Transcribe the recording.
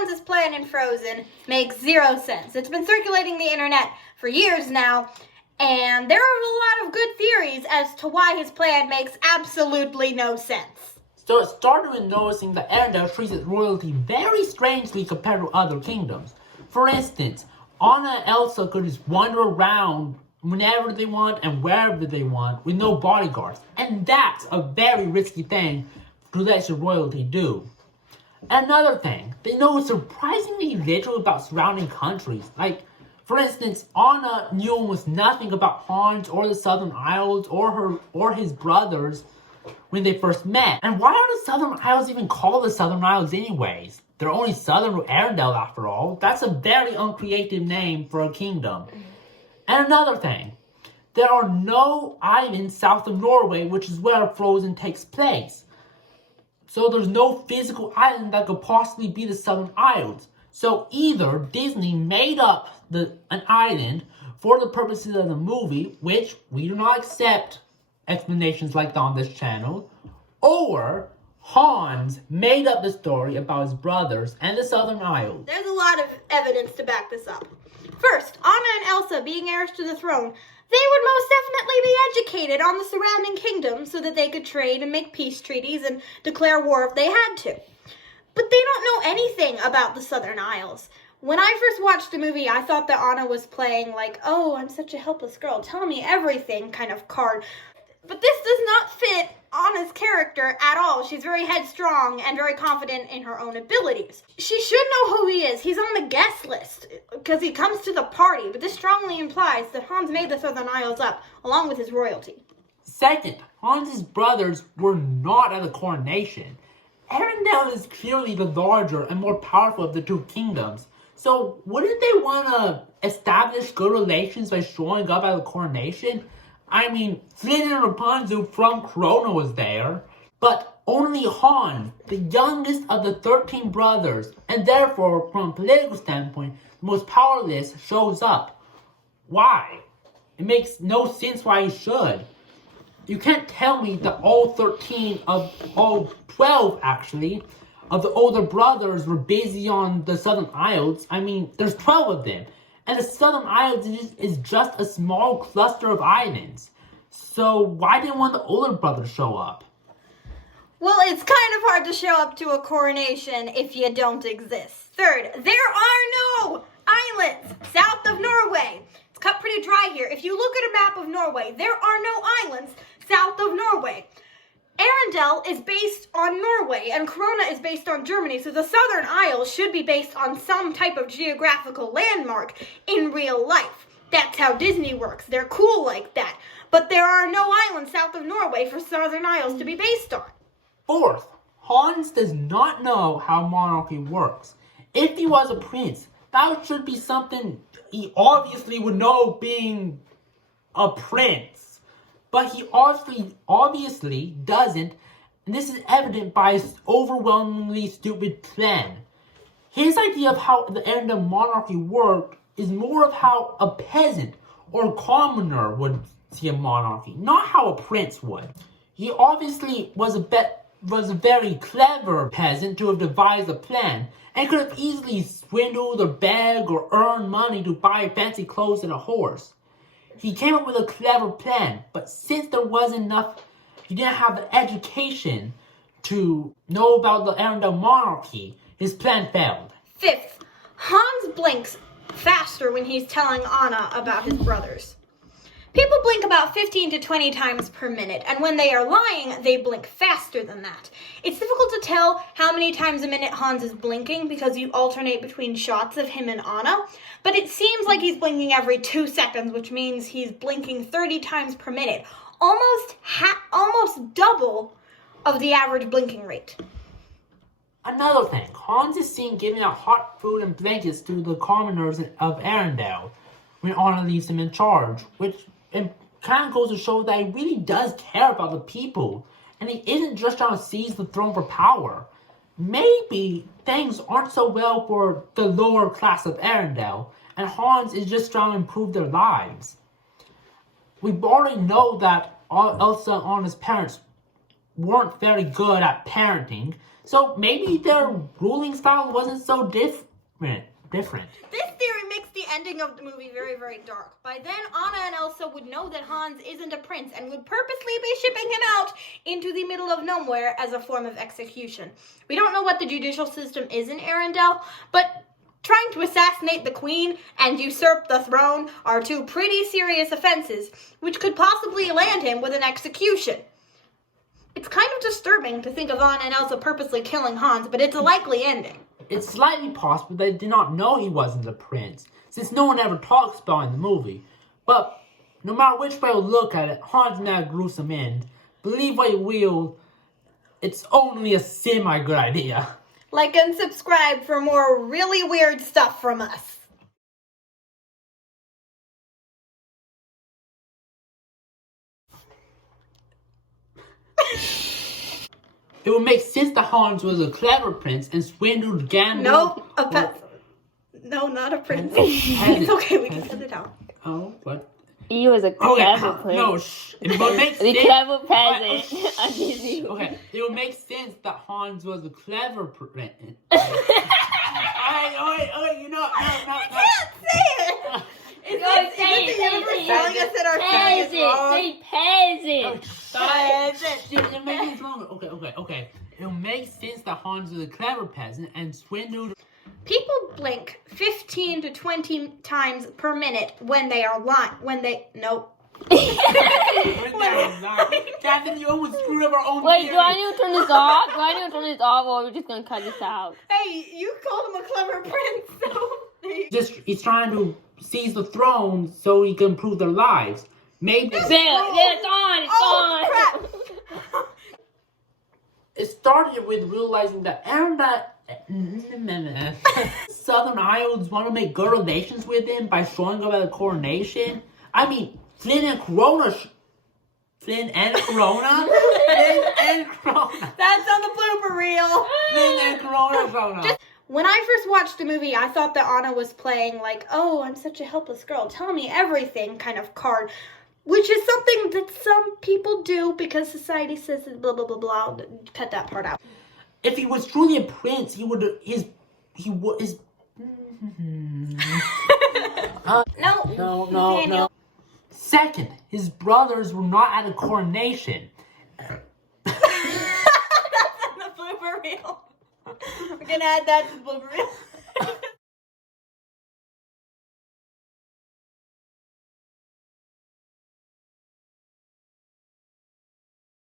Hans' plan in Frozen makes zero sense. It's been circulating the internet for years now, and there are a lot of good theories as to why his plan makes absolutely no sense. So it started with noticing that Arendelle treats its royalty very strangely compared to other kingdoms. For instance, Anna and Elsa could just wander around whenever they want and wherever they want with no bodyguards. And that's a very risky thing to let your royalty do. Another thing, they know surprisingly little about surrounding countries. Like, for instance, Anna knew almost nothing about Hans or the Southern Isles or his brothers when they first met. And why are the Southern Isles even called the Southern Isles anyways? They're only southern of Arendelle after all. That's a very uncreative name for a kingdom. And another thing, there are no islands south of Norway, which is where Frozen takes place. So there's no physical island that could possibly be the Southern Isles. So either Disney made up an island for the purposes of the movie, which we do not accept explanations like that on this channel, or Hans made up the story about his brothers and the Southern Isles. There's a lot of evidence to back this up. First, Anna and Elsa, being heirs to the throne, they would most definitely be educated on the surrounding kingdoms so that they could trade and make peace treaties and declare war if they had to. But they don't know anything about the Southern Isles. When I first watched the movie, I thought that Anna was playing like, oh, I'm such a helpless girl, tell me everything kind of card. But this does not fit Anna's character at all. She's very headstrong and very confident in her own abilities. She should know who he is. He's on the guest list because he comes to the party, but this strongly implies that Hans made the Southern Isles up along with his royalty. Second, Hans' brothers were not at the coronation. Arendelle is clearly the larger and more powerful of the two kingdoms. So wouldn't they want to establish good relations by showing up at the coronation? I mean, Flynn and Rapunzel from Corona was there, but only Hans, the youngest of the 13 brothers, and therefore, from a political standpoint, the most powerless, shows up. Why? It makes no sense why he should. You can't tell me that all 12 actually, of the older brothers were busy on the Southern Isles. I mean, there's 12 of them. And the Southern Isles is just a small cluster of islands. So why didn't one of the older brothers show up? Well, it's kind of hard to show up to a coronation if you don't exist. Third, there are no islands south of Norway. It's cut pretty dry here. If you look at a map of Norway, there are no islands south of Norway. Arendelle is based on Norway, and Corona is based on Germany, so the Southern Isles should be based on some type of geographical landmark in real life. That's how Disney works. They're cool like that. But there are no islands south of Norway for Southern Isles to be based on. Fourth, Hans does not know how monarchy works. If he was a prince, that should be something he obviously would know, being a prince. But he obviously doesn't, and this is evident by his overwhelmingly stupid plan. His idea of how the Arendelle monarchy worked is more of how a peasant or commoner would see a monarchy, not how a prince would. He obviously was a very clever peasant to have devised a plan, and could have easily swindled or begged or earned money to buy fancy clothes and a horse. He came up with a clever plan, but since there wasn't enough, he didn't have the education to know about the Arendelle monarchy, his plan failed. Fifth, Hans blinks faster when he's telling Anna about his brothers. People blink about 15 to 20 times per minute, and when they are lying, they blink faster than that. It's difficult to tell how many times a minute Hans is blinking because you alternate between shots of him and Anna, but it seems like he's blinking every 2 seconds, which means he's blinking 30 times per minute, almost double of the average blinking rate. Another thing, Hans is seen giving out hot food and blankets to the commoners of Arendelle when Anna leaves him in charge, which it kind of goes to show that he really does care about the people, and he isn't just trying to seize the throne for power. Maybe things aren't so well for the lower class of Arendelle, and Hans is just trying to improve their lives. We already know that Elsa and Anna's parents weren't very good at parenting, so maybe their ruling style wasn't so different. This theory makes the ending of the movie very, very dark. By then, Anna and Elsa would know that Hans isn't a prince and would purposely be shipping him out into the middle of nowhere as a form of execution. We don't know what the judicial system is in Arendelle, but trying to assassinate the queen and usurp the throne are two pretty serious offenses, which could possibly land him with an execution. It's kind of disturbing to think of Anna and Elsa purposely killing Hans, but it's a likely ending. It's slightly possible they did not know he wasn't a prince, since no one ever talks about it in the movie. But no matter which way you look at it, Hans met a gruesome end. Believe what you will, it's only a semi-good idea. Like and subscribe for more really weird stuff from us. It would make sense that Hans was a clever prince and swindled Gandalf. No, not a prince. It's okay, we can cut it out. Oh, what? He was a clever prince. No, shh. It would make sense. The clever peasant. Okay, it would make sense that Hans was a clever prince. You know, no. Can't say it! Is it the universe telling us that our theory is wrong? Peasant. It makes sense wrong. Okay. It would make sense that Hans was a clever peasant and swindled. People blink 15 to 20 times per minute when they are lying. Nope. Catherine, you almost screwed up our own Wait, theory. do I need to turn this off? Or are we just gonna cut this out? Hey, you called him a clever prince, so... He's trying to seize the throne so he can improve their lives. Maybe. Yeah, it's on. Crap! It started with realizing that Southern Isles want to make good relations with him by showing up at the coronation. I mean, Flynn and Corona. Flynn and Corona. That's on the blooper reel. Flynn and Corona showing up. When I first watched the movie, I thought that Anna was playing like, oh, I'm such a helpless girl, tell me everything kind of card. Which is something that some people do because society says blah, blah, blah, blah. Cut that part out. If he was truly a prince, he would. No. Second, his brothers were not at a coronation. That's on the blooper reel. We're gonna add that to the blooper reel.